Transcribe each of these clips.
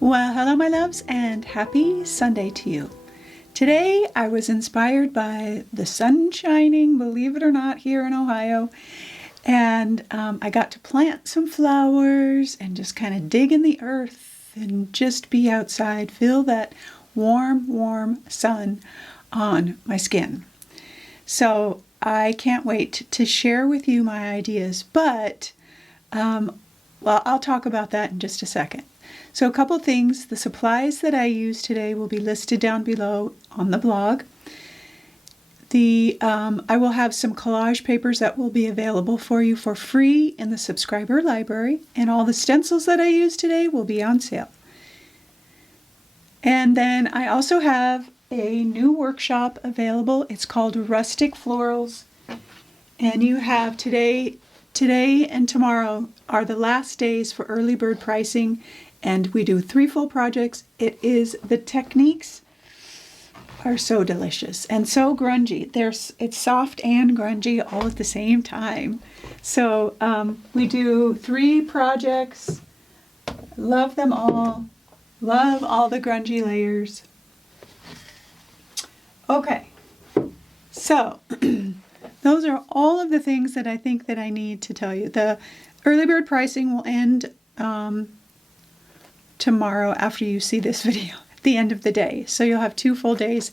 Well, hello my loves and happy Sunday to you. Today I was inspired by the sun shining, believe it or not, here in Ohio. And I got to plant some flowers and just kind of dig in the earth and just be outside, feel that warm sun on my skin. So I can't wait to share with you my ideas, but I'll talk about that in just a second. So a couple things. The supplies that I use today will be listed down below on the blog. I will have some collage papers that will be available for you for free in the subscriber library, and all the stencils that I use today will be on sale. And then I also have a new workshop available. It's called Rustic Florals, and you have today and tomorrow are the last days for early bird pricing. And we do 3 full projects. The techniques are so delicious and so grungy. It's soft and grungy all at the same time. So we do 3 projects. Love them all. Love all the grungy layers. Okay, so those are all of the things that I think that I need to tell you. The early bird pricing will end tomorrow after you see this video, at the end of the day. So you'll have 2 full days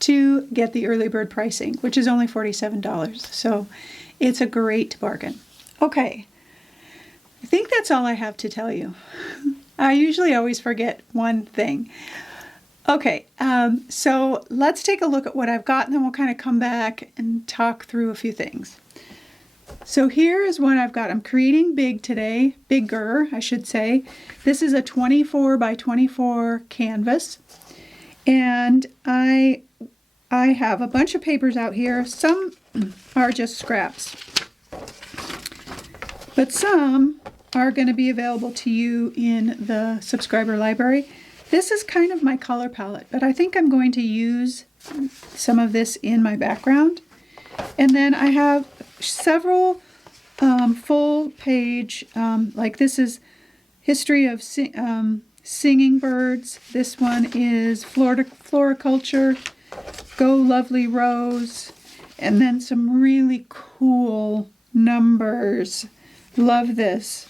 to get the early bird pricing, which is only $47. So it's a great bargain. Okay, I think that's all I have to tell you. I usually always forget one thing. Okay, so let's take a look at what I've got, and then we'll kind of come back and talk through a few things. So here is what I've got. I'm creating bigger, I should say. This is a 24 by 24 canvas. And I have a bunch of papers out here. Some are just scraps, but some are going to be available to you in the subscriber library. This is kind of my color palette, but I think I'm going to use some of this in my background. And then I have several full page, like this is history of singing birds. This one is floriculture, Go Lovely Rose, and then some really cool numbers. Love this.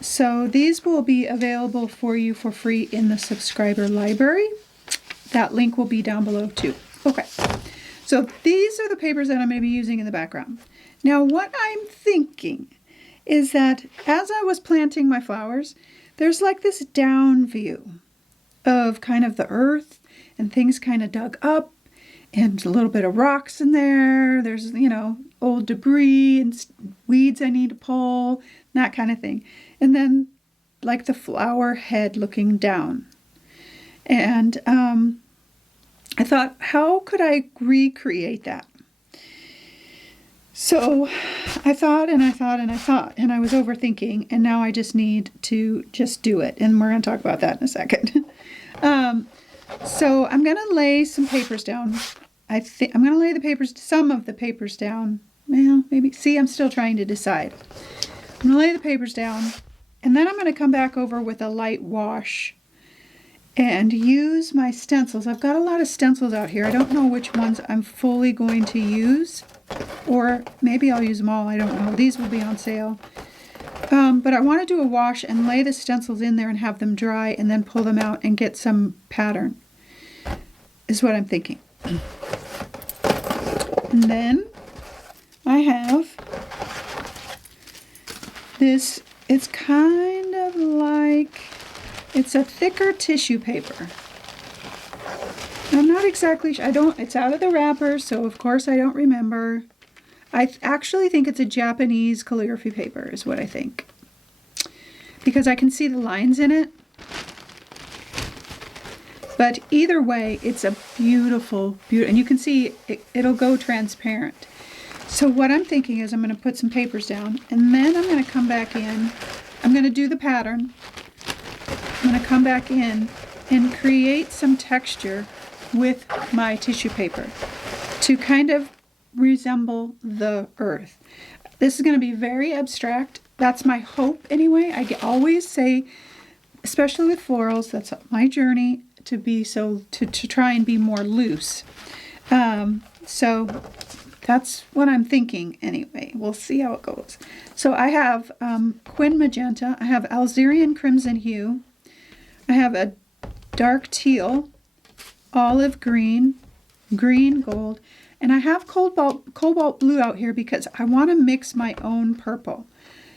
So these will be available for you for free in the subscriber library. That link will be down below too. Okay. So these are the papers that I'm going to be using in the background. Now what I'm thinking is that as I was planting my flowers, there's like this down view of kind of the earth and things kind of dug up and a little bit of rocks in there. There's, old debris and weeds I need to pull, that kind of thing. And then like the flower head looking down. And I thought, how could I recreate that? So I thought, and I was overthinking, and now I just need to just do it. And we're going to talk about that in a second. So I'm going to lay some papers down. I'm going to lay some of the papers down. Well, maybe, see, I'm still trying to decide. I'm going to lay the papers down, and then I'm going to come back over with a light wash and use my stencils. I've got a lot of stencils out here. I don't know which ones I'm fully going to use, or maybe I'll use them all. I don't know. These will be on sale. But I want to do a wash and lay the stencils in there and have them dry and then pull them out and get some pattern, is what I'm thinking. And then I have this. It's kind of like, it's a thicker tissue paper. I'm not exactly sure. It's out of the wrapper, so of course I don't remember. I actually think it's a Japanese calligraphy paper is what I think. Because I can see the lines in it. But either way, it's a beautiful, and you can see it'll go transparent. So what I'm thinking is I'm going to put some papers down, and then I'm going to come back in. I'm going to do the pattern. I'm going to come back in and create some texture with my tissue paper to kind of resemble the earth. This is going to be very abstract. That's my hope anyway. I always say especially with florals, that's my journey to be to try and be more loose. So that's what I'm thinking anyway. We'll see how it goes. So I have Quin Magenta. I have Alzerian Crimson Hue. I have a dark teal, olive green, green gold, and I have cobalt blue out here because I want to mix my own purple.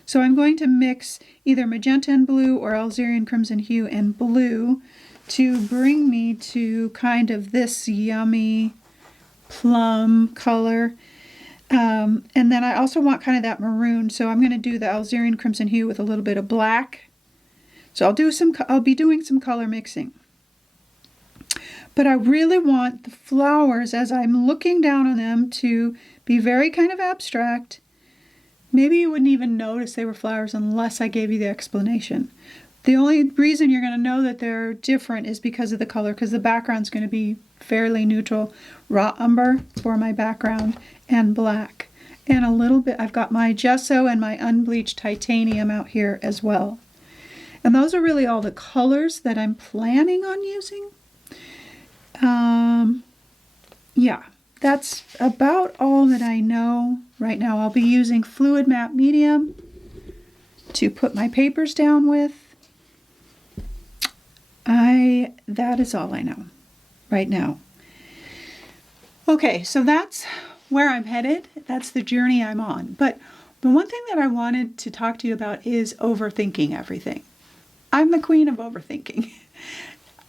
So I'm going to mix either magenta and blue or Alzerian Crimson Hue and blue to bring me to kind of this yummy plum color. And then I also want kind of that maroon, so I'm going to do the Alzerian Crimson Hue with a little bit of black. So I'll be doing some color mixing. But I really want the flowers, as I'm looking down on them, to be very kind of abstract. Maybe you wouldn't even notice they were flowers unless I gave you the explanation. The only reason you're going to know that they're different is because of the color, because the background's going to be fairly neutral. Raw umber for my background and black. And a little bit, I've got my gesso and my unbleached titanium out here as well. And those are really all the colors that I'm planning on using. Yeah, that's about all that I know right now. I'll be using fluid matte medium to put my papers down with. That is all I know right now. Okay, so that's where I'm headed. That's the journey I'm on. But the one thing that I wanted to talk to you about is overthinking everything. I'm the queen of overthinking.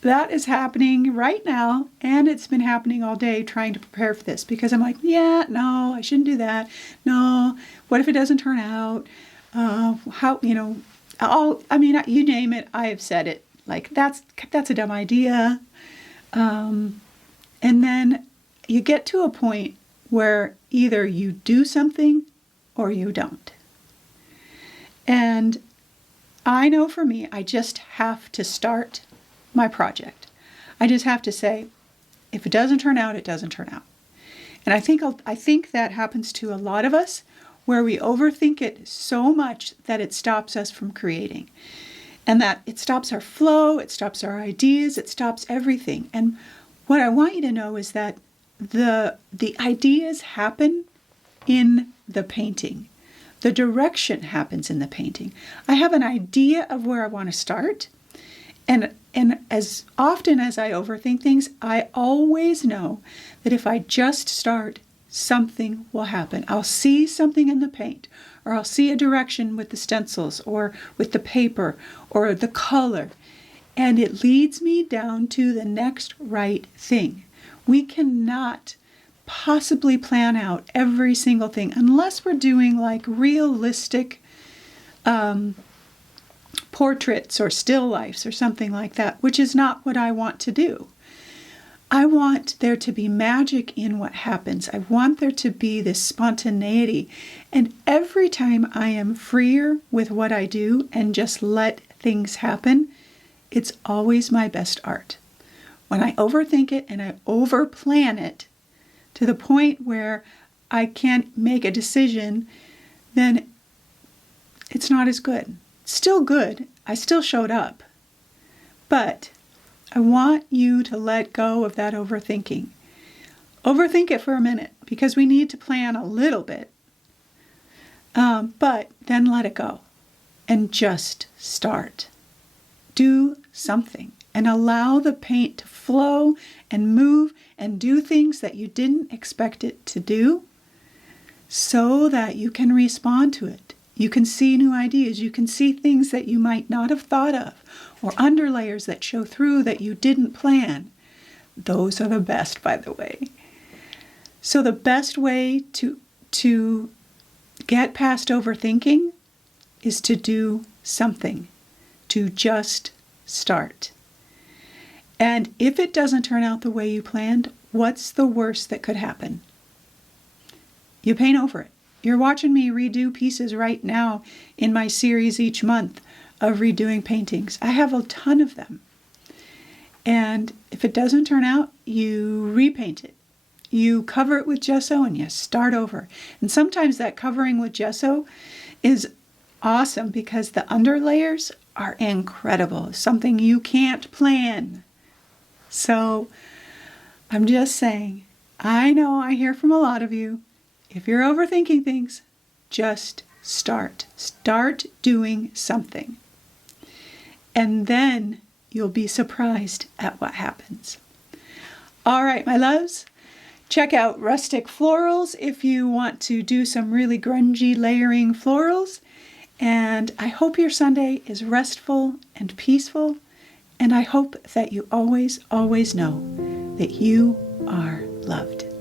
That is happening right now, and it's been happening all day trying to prepare for this because I'm like, yeah, no, I shouldn't do that. No, what if it doesn't turn out? You name it, I have said it. Like, that's a dumb idea. And then you get to a point where either you do something or you don't. And I know for me, I just have to start my project. I just have to say, if it doesn't turn out, it doesn't turn out. And I think that happens to a lot of us, where we overthink it so much that it stops us from creating. And that it stops our flow, it stops our ideas, it stops everything. And what I want you to know is that the ideas happen in the painting. The direction happens in the painting. I have an idea of where I want to start. And as often as I overthink things, I always know that if I just start, something will happen. I'll see something in the paint, or I'll see a direction with the stencils, or with the paper, or the color, and it leads me down to the next right thing. We cannot possibly plan out every single thing unless we're doing like realistic portraits or still lifes or something like that, which is not what I want to do. I want there to be magic in what happens. I want there to be this spontaneity. And every time I am freer with what I do and just let things happen, it's always my best art. When I overthink it and I overplan it to the point where I can't make a decision, then it's not as good. Still good. I still showed up. But I want you to let go of that overthinking. Overthink it for a minute because we need to plan a little bit. But then let it go and just start. Do something and allow the paint to flow and move and do things that you didn't expect it to do so that you can respond to it. You can see new ideas. You can see things that you might not have thought of, or underlayers that show through that you didn't plan. Those are the best, by the way. So the best way to get past overthinking is to do something, to just start. And if it doesn't turn out the way you planned, what's the worst that could happen? You paint over it. You're watching me redo pieces right now in my series each month of redoing paintings. I have a ton of them. And if it doesn't turn out, you repaint it. You cover it with gesso and you start over. And sometimes that covering with gesso is awesome because the underlayers are incredible, something you can't plan. So I'm just saying, I know I hear from a lot of you, if you're overthinking things, just start. Start doing something. And then you'll be surprised at what happens. All right, my loves. Check out Rustic Florals if you want to do some really grungy layering florals. And I hope your Sunday is restful and peaceful. And I hope that you always, always know that you are loved.